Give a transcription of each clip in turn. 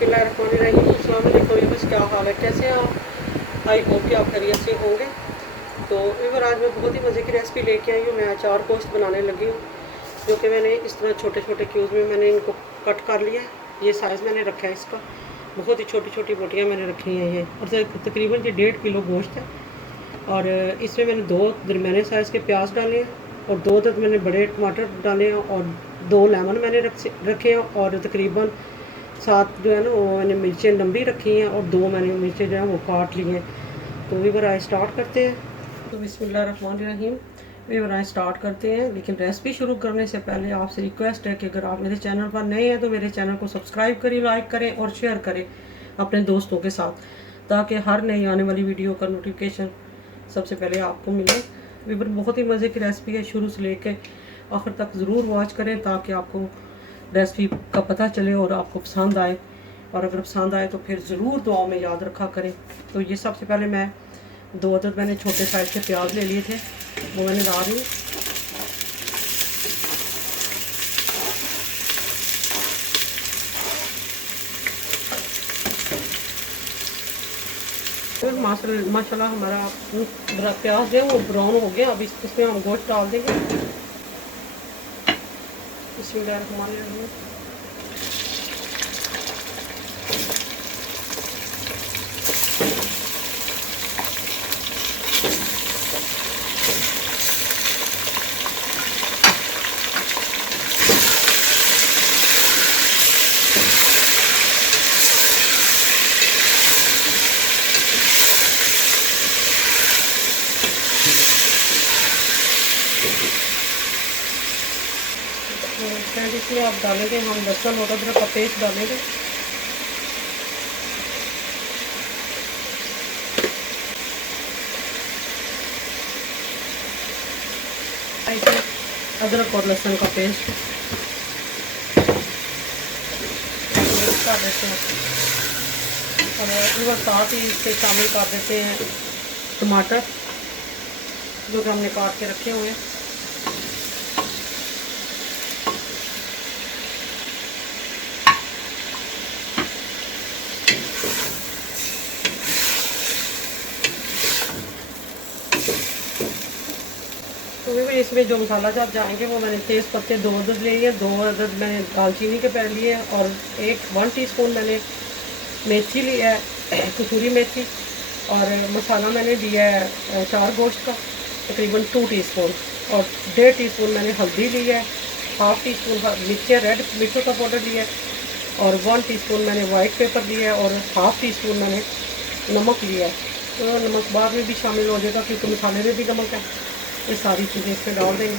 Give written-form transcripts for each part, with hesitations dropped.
बिस्मिल्लाहिर्रहमानिर्रहीम। अस्सलाम वालेकुम व्यूअर्स, क्या हाल है, कैसे हैं आप? आई होप कि आप खैरियत से होंगे। तो व्यूअर आज मैं बहुत ही मज़े की रेसिपी लेके आई हूँ। मैं अचार गोश्त बनाने लगी हूँ, जो कि मैंने इस तरह छोटे छोटे क्यूब में मैंने इनको कट कर लिया है। ये साइज़ मैंने रखा है इसका, बहुत ही छोटी छोटी बोटियाँ मैंने रखी हैं ये, और तकरीबन ये 1.5 किलो गोश्त है। और इसमें मैंने 2 दरमियाने साइज़ के प्याज डाले हैं, और 2 तक मैंने बड़े टमाटर डाले हैं, और 2 लेमन मैंने रखे हैं, और तकरीबन 7 जो है ना वो मैंने मिर्चें लंबी रखी हैं, और 2 मैंने मिर्चें जो हैं वो काट ली हैं। तो वीवर आए स्टार्ट करते हैं। तो बिस्मिल्लाहिर्रहमानिर्रहीम, वीवर आए स्टार्ट करते हैं। लेकिन रेसिपी शुरू करने से पहले आपसे रिक्वेस्ट है कि अगर आप मेरे चैनल पर नए हैं तो मेरे चैनल को सब्सक्राइब करें, लाइक करें और शेयर करें अपने दोस्तों के साथ, ताकि हर नई आने वाली वीडियो का नोटिफिकेशन सबसे पहले आपको मिले। वीवर बहुत ही मज़े की रेसिपी है, शुरू से लेकर आखिर तक ज़रूर वॉच करें ताकि आपको रेसिपी का पता चले और आपको पसंद आए। और अगर पसंद आए तो फिर ज़रूर दुआओं में याद रखा करें। तो ये सबसे पहले मैं 2 अदद मैंने छोटे साइज़ के प्याज ले लिए थे, वो मैंने डाल रही हूँ। माशाल्लाह हमारा प्याज है वो ब्राउन हो गया। अब इसमें हम गोश्त डाल देंगे। बिस्मिल्लाहिर्रहमानिर्रहीम। इसमें आप डालेंगे हम लहसुन और अदरक का पेस्ट डालेंगे। इसमें अदरक और लहसुन का पेस्ट मिक्स कर देते हैं, और साथ ही इसके शामिल कर देते हैं टमाटर जो कि हमने काट के रखे हुए हैं। तो भी इसमें जो मसाला चाप जाएंगे वो मैंने तेज़ पत्ते 2 अदद ले लिए, 2 अदद मैंने दालचीनी के पैर लिए, और 1 टीस्पून मैंने मेथी लिया है, कसूरी मेथी। और मसाला मैंने लिया है अचार गोश्त का तकरीबन 2 टीस्पून, और 1.5 टीस्पून मैंने हल्दी लिया है, 1/2 टीस्पून मिर्चें रेड मिर्चों का पाउडर लिया है, और 1 टीस्पून मैंने वाइट पेपर लिया है, और 1/2 टीस्पून मैंने नमक लिया है। तो नमक बाद में भी शामिल हो जाएगा क्योंकि मसाले में भी नमक है। ये सारी चीज़ें इसमें डाल देंगे।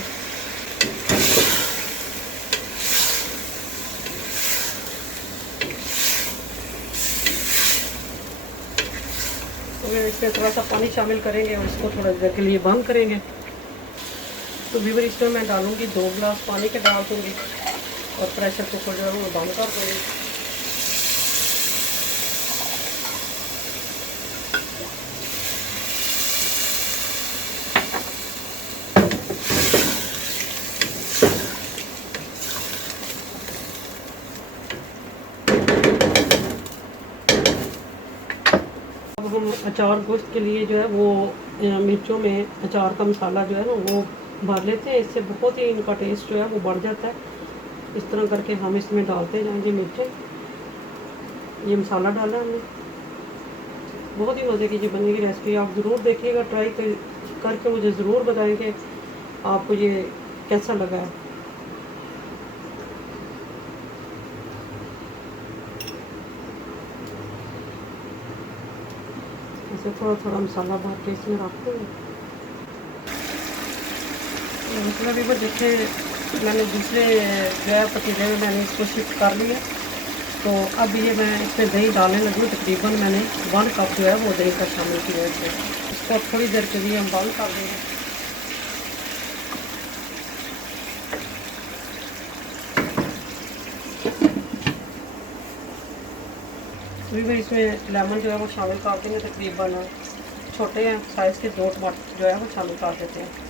तो इसमें थोड़ा सा पानी शामिल करेंगे और इसको थोड़ा देर के लिए बंद करेंगे। तो व्यूअर इसमें मैं डालूंगी 2 गिलास पानी के डाल दूँगी, और प्रेशर कुकर जो है वो बंद कर दूँगी। अब हम अचार गोश्त के लिए जो है वो मिर्चों में अचार का मसाला जो है ना वो भर लेते हैं। इससे बहुत ही इनका टेस्ट जो है वो बढ़ जाता है। इस तरह करके हम इसमें डालते जाएंगे मिर्चें। ये मसाला डाला हमने, बहुत ही मज़े की जो बनेगी रेसिपी। आप ज़रूर देखिएगा, ट्राई करके मुझे ज़रूर बताएं कि आपको ये कैसा लगा है। इसे थोड़ा थोड़ा मसाला भर के इसमें रखते हैं। मसाला भी देखे मैंने दूसरे जो है पतीले में मैंने इसको शिफ्ट कर लिया। तो अब ये मैं इसमें दही डालने लगी हूँ। तकरीबन मैंने 1 कप जो है वो दही का शामिल किया है इसमें। इसको थोड़ी देर के लिए हम बंद कर देंगे। अभी मैं इसमें लेमन जो है वो शामिल कर देंगे। तकरीबन छोटे हैं साइज़ के 2 टमाटर जो है वो शामिल कर देते हैं।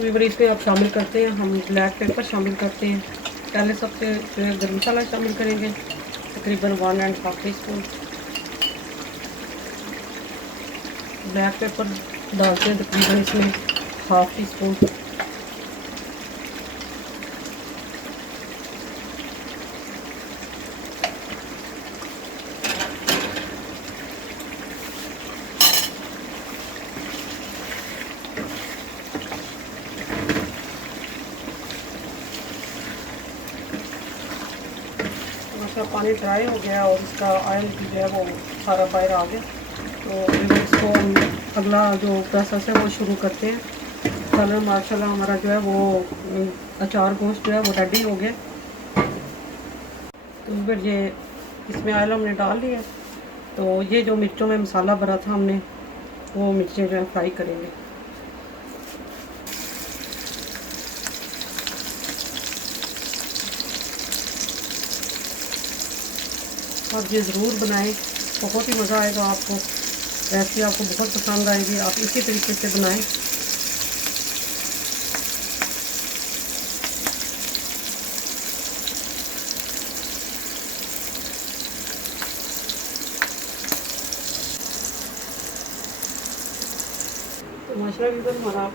तो वीवर इसमें आप शामिल करते हैं, हम ब्लैक पेपर शामिल करते हैं। पहले सबसे गर्म मसाला शामिल करेंगे तकरीबन 1.5 टीस्पून। ब्लैक पेपर डालते हैं तकरीबन इसमें 1/2 टीस्पून। अच्छा पानी ड्राई हो गया और इसका ऑयल भी जो है वो सारा बाहर आ गया। तो इसको अगला जो प्रोसेस है वो शुरू करते हैं। कलर माशाल्लाह हमारा जो है वो अचार गोश्त जो है वो रेडी हो गया। तो फिर ये इसमें ऑयल हमने डाल लिया। तो ये जो मिर्चों में मसाला भरा था हमने, वो मिर्चें जो है फ्राई करेंगे। आप ये ज़रूर बनाएं, बहुत ही मज़ा आएगा आपको। रेसिपी आपको बहुत पसंद आएगी, आप इसी तरीके से बनाएं। तो माशाल्लाह भी हमारा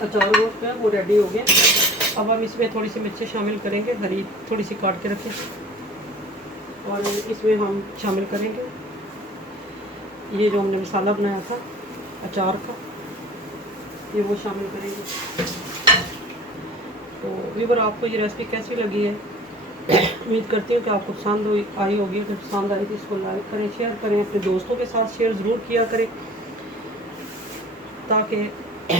अचार गोश्त है वो रेडी हो गया। अब हम इसमें थोड़ी सी मिर्ची शामिल करेंगे, हरी थोड़ी सी काट के रखें, और इसमें हम शामिल करेंगे ये जो हमने मसाला बनाया था अचार का, ये वो शामिल करेंगे। तो वीवर आपको ये रेसिपी कैसी लगी है, उम्मीद करती हूँ कि आपको पसंद आई होगी। अगर पसंद आई तो इसको लाइक करें, शेयर करें, अपने दोस्तों के साथ शेयर ज़रूर किया करें, ताकि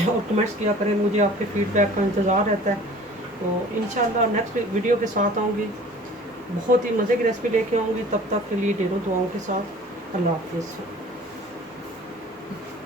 और कमेंट्स किया करें। मुझे आपके फीडबैक का इंतज़ार रहता है। तो इंशाल्लाह नेक्स्ट वीडियो के साथ आऊँगी, बहुत ही मज़े की रेसिपी लेके आऊँगी। तब तक के लिए ढेरों दुआओं के साथ अल्लाह हाफ़िज़।